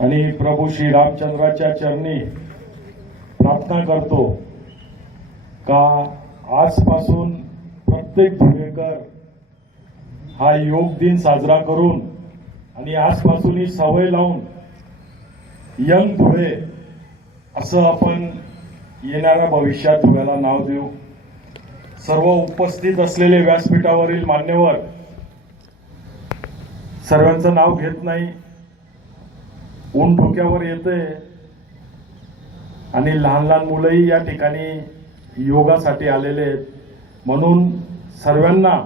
आणि प्रभू श्री रामचंद्राच्या चरणी प्रार्थना करतो का आजपासून प्रत्येक धुळेकर हा योग दिन साजरा करून आणि आजपासून ही सवय लावून यंग धुळे असं आपण येणाऱ्या भविष्यात धुळ्याला नाव देऊ. सर्व उपस्थित असलेले व्यासपीठावरील मान्यवर सर्वांचं नाव घेत नाही. ऊन डोक्यावर येते आणि लहान लहान मुलंही या ठिकाणी योगासाठी आलेले आहेत. म्हणून सर्वांना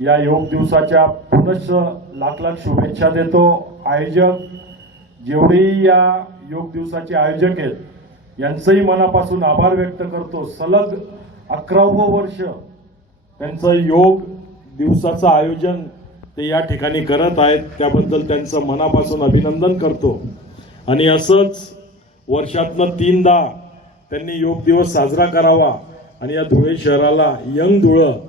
या योग दिवसाच्या पुनश्च लाख लाख शुभेच्छा देतो. आयोजक जेवढेही या योग दिवसाचे आयोजक आहेत यांचंही मनापासून आभार व्यक्त करतो. सलग अकरावं वर्ष त्यांचं योग दिवसाचं आयोजन ते या ठिकाणी करत आहेत त्याबद्दल त्यांचं मनापासून अभिनंदन करतो. आणि असंच वर्षातनं तीनदा त्यांनी योग दिवस साजरा करावा आणि या धुळे शहराला यंग धुळं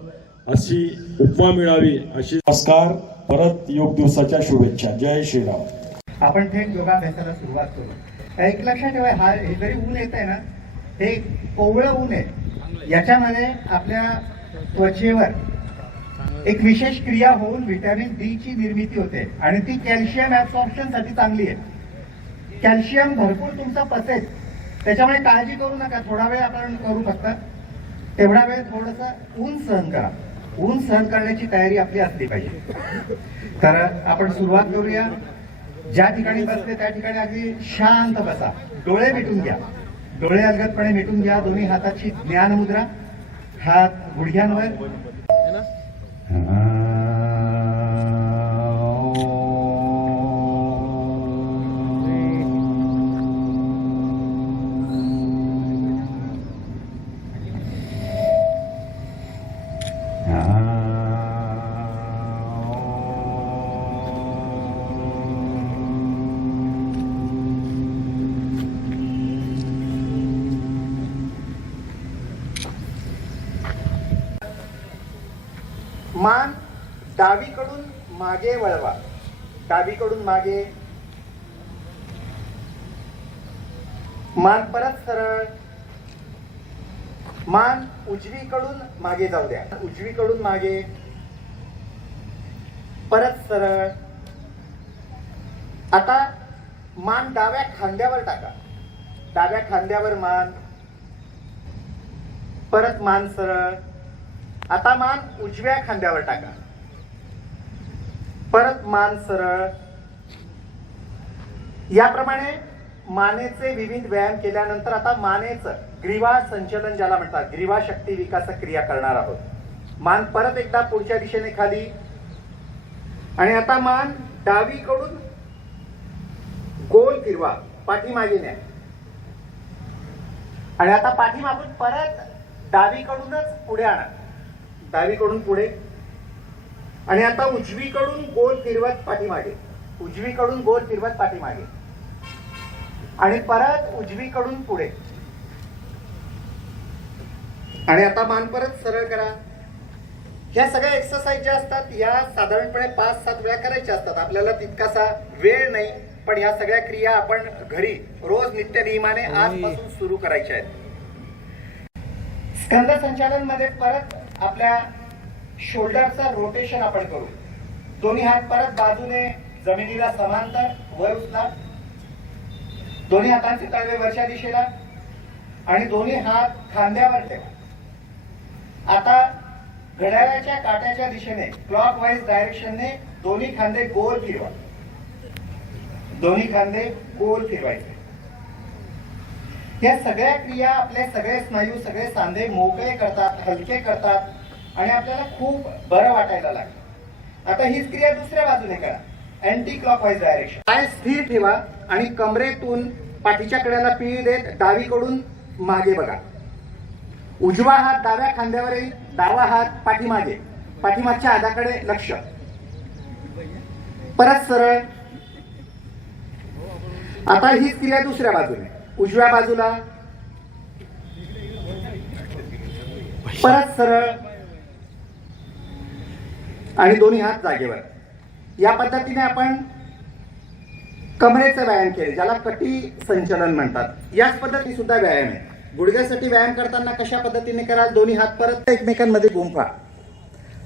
अशी उपमा मिळावी अशी नमस्कार. परत योग दिवसाच्या शुभेच्छा. जय श्रीराम. आपण थेट योगाभ्यासाला सुरुवात करू. एक लक्षात ठेवा हा हे जरी ऊन येत आहे ना हे कोवळं ऊन आहे. याच्यामध्ये आपल्या त्वचेवर एक विशेष क्रिया होऊन व्हिटॅमिन डी ची निर्मिती होते. आणि ती कॅल्शियम ऍब्सॉर्प्शनसाठी चांगली आहे. कॅल्शियम भरपूर तुमचा पचेल. त्याच्यामुळे काळजी करू नका. थोडा वेळ आपण करू फक्त. तेवढा वेळ थोडस ऊन सहन करा. ऊन सहन करण्याची तयारी आपली असली पाहिजे. तर आपण सुरुवात करूया. ज्या ठिकाणी बसले त्या ठिकाणी अगदी शांत बसा. डोळे मिटून घ्या. डोळे अलगदपणे मिटून घ्या. दोन्ही हाताची ज्ञान मुद्रा हात गुडघ्यांवर. Ah. मान डावीकडून मागे वळवा. डावीकडून मागे. मान परत सरळ. मान उजवीकडून मागे जाऊ द्या. उजवीकडून मागे. परत सरळ. आता मान डाव्या खांद्यावर टाका. डाव्या खांद्यावर मान. परत मान सरळ. आता मान उजव्या खांद्यावर टाका. परत मान सरळ. याप्रमाणे मानेचे विविध व्यायाम केल्यानंतर आता मानेचं ग्रीवा संचलन ज्याला म्हणतात ग्रीवा शक्ती विकास क्रिया करणार आहोत. मान परत एकदा पुढच्या दिशेने खाली. आणि आता मान डावीकडून गोल फिरवा पाठीमागे न्या. आणि आता पाठीमागून परत डावीकडूनच पुढे आणा. डावीकडून पुढे. आणि आता उजवीकडून गोल फिरवत पाठीमागे. उजवीकडून गोल फिरवत पाठीमागे. आणि परत उजवीकडून पुढे. आणि आता मान परत सरळ करा. ह्या सगळ्या एक्सरसाइज ज्या असतात या साधारणपणे पाच सात वेळा करायच्या असतात. आपल्याला तितकासा वेळ नाही पण या सगळ्या क्रिया आपण घरी रोज नित्य नियमाने आजपासून सुरू करायच्या आहेत. स्कंद संचालनमध्ये परत आपल्या शोल्डरचा रोटेशन आपण करू. दोन्ही हात परत बाजूने जमिनीला समांतर वर उचला. दोन्ही हातांचे तळवे वरच्या दिशेला आणि दोन्ही हात खांद्यावर ठेवा. आता घड्याळाच्या काट्याच्या दिशेने क्लॉक वाईज डायरेक्शनने दोन्ही खांदे गोल फिरवा. दोन्ही खांदे गोल फिरवायचे. या सगळ्या क्रिया आपले सगळे स्नायू सगळे सांधे मोकळे करतात हलके करतात आणि आपल्याला खूप बरं वाटायला लागतं. आता हीच क्रिया दुसऱ्या बाजूने करा. अँटी क्लॉकवाईज डायरेक्शन पाय स्थिर ठेवा आणि कमरेतून पाठीच्या कड्याला पिळी देत डावीकडून मागे बघा. उजवा हात डाव्या खांद्यावर येईल डावा हात पाठीमागे. पाठीमागच्या हाताकडे लक्ष. परत सरळ. आता हीच क्रिया दुसऱ्या बाजूने. उजव्या बाजूला. परत सरळ. आणि दोन्ही हात जागेवर. या पद्धतीने आपण कमरेचा व्यायाम केले ज्याला कटी संचलन म्हणतात. याच पद्धती सुद्धा व्यायाम आहे. गुडघ्यासाठी व्यायाम करताना कशा पद्धतीने करा दोन्ही हात परत एकमेकांमध्ये गुंफा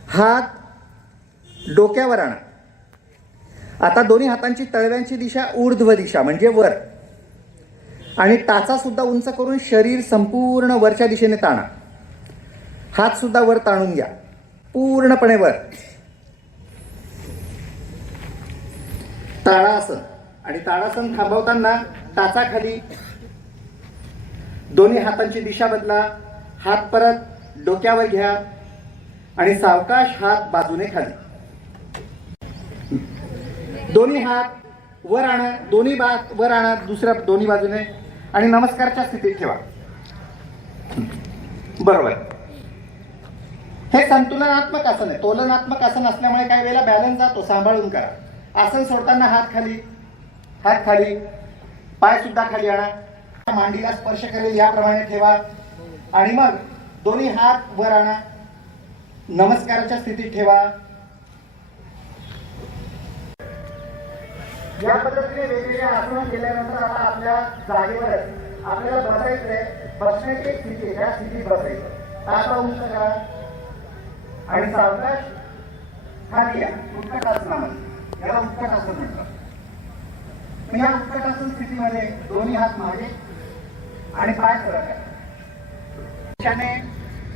हात डोक्यावर आणा. आता दोन्ही हातांची तळव्यांची दिशा ऊर्ध्व दिशा म्हणजे वर. आणि टाचा सुद्धा उंच करून शरीर संपूर्ण वरच्या दिशेने ताणा. हात सुद्धा वर ताणून घ्या. पूर्णपणे वर. ताळासन आणि ताळासन थांबवताना टाचाखाली दोन्ही हातांची दिशा बदला. हात परत डोक्यावर घ्या. आणि सावकाश हात बाजूने खाली. दोन्ही हात वर आणा. दोन्ही बा वर आणा. दुसऱ्या दोन्ही बाजूने. आणि नमस्कारच्या स्थितीत ठेवा. बरोबर. हे संतुलनात्मक आसन आहे. तोलनात्मक आसन असल्यामुळे काही वेळेला बॅलन्स जातो सांभाळून करा. आसन सोडताना हात खाली. हात खाली. पाय सुद्धा खाली आणा. मांडीला स्पर्श करेल याप्रमाणे ठेवा. आणि मग दोन्ही हात वर आणा. नमस्काराच्या स्थितीत ठेवा. या पद्धतीने वेगवेगळ्या आसनं केल्यानंतर आता आपल्या जागेवर आपल्याला बसायचंय. बसण्याची स्थिती त्या स्थितीत बसायचं. टाका उंच करा. आणि सावकाश खाली या उत्कट आसनामध्ये याला उत्कट आसन म्हणतात या उत्कट आसन स्थितीमध्ये दोन्ही हात मागे आणि पाय फरक आहे त्याने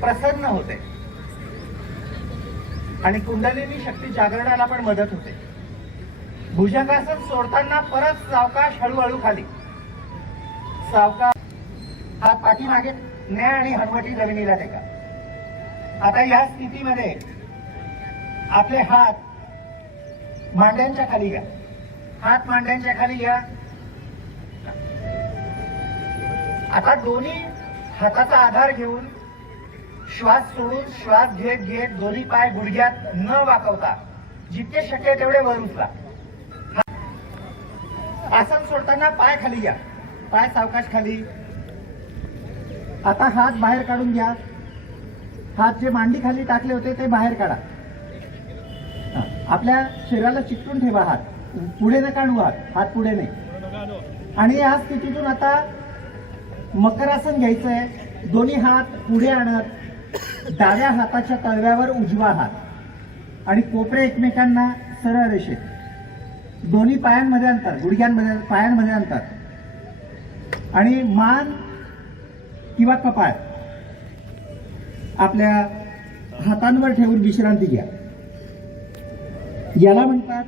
प्रसन्न होते. आणि कुंडलिनी शक्ती जागरणाला पण मदत होते. भुजंगासन सोडताना परत सावकाश हळूहळू खाली. सावकाश हात पाठीमागे न्या आणि हनुवटी जमिनीला टेका. आता या स्थितीमध्ये आपले हात मांड्यांच्या खाली घ्या. हात मांड्यांच्या खाली घ्या. आता दोन्ही हाताचा आधार घेऊन श्वास सोडून श्वास घेत घेत दोन्ही पाय गुडघ्यात न वाकवता जितके शक्य तेवढे वर उचला सोडताना पाय खाली घ्या. पाय सावकाश खाली. आता हात बाहेर काढून घ्या. हात जे मांडी खाली टाकले होते ते बाहेर काढा. आपल्या शरीराला चिकटून ठेवा हात. पुढे नका आणू हात. हात पुढे नाही. आणि या स्थितीतून आता मकरासन घ्यायचंय. दोन्ही हात पुढे आणत डाव्या हाताच्या तळव्यावर उजवा हात. आणि कोपरे एकमेकांना सरळ रेषेत. दोन्ही पायांमध्ये आणतात गुडघ्यांमध्ये पायांमध्ये आणतात आणि मान किंवा कपाळ आपल्या हातांवर ठेवून विश्रांती घ्या. याला म्हणतात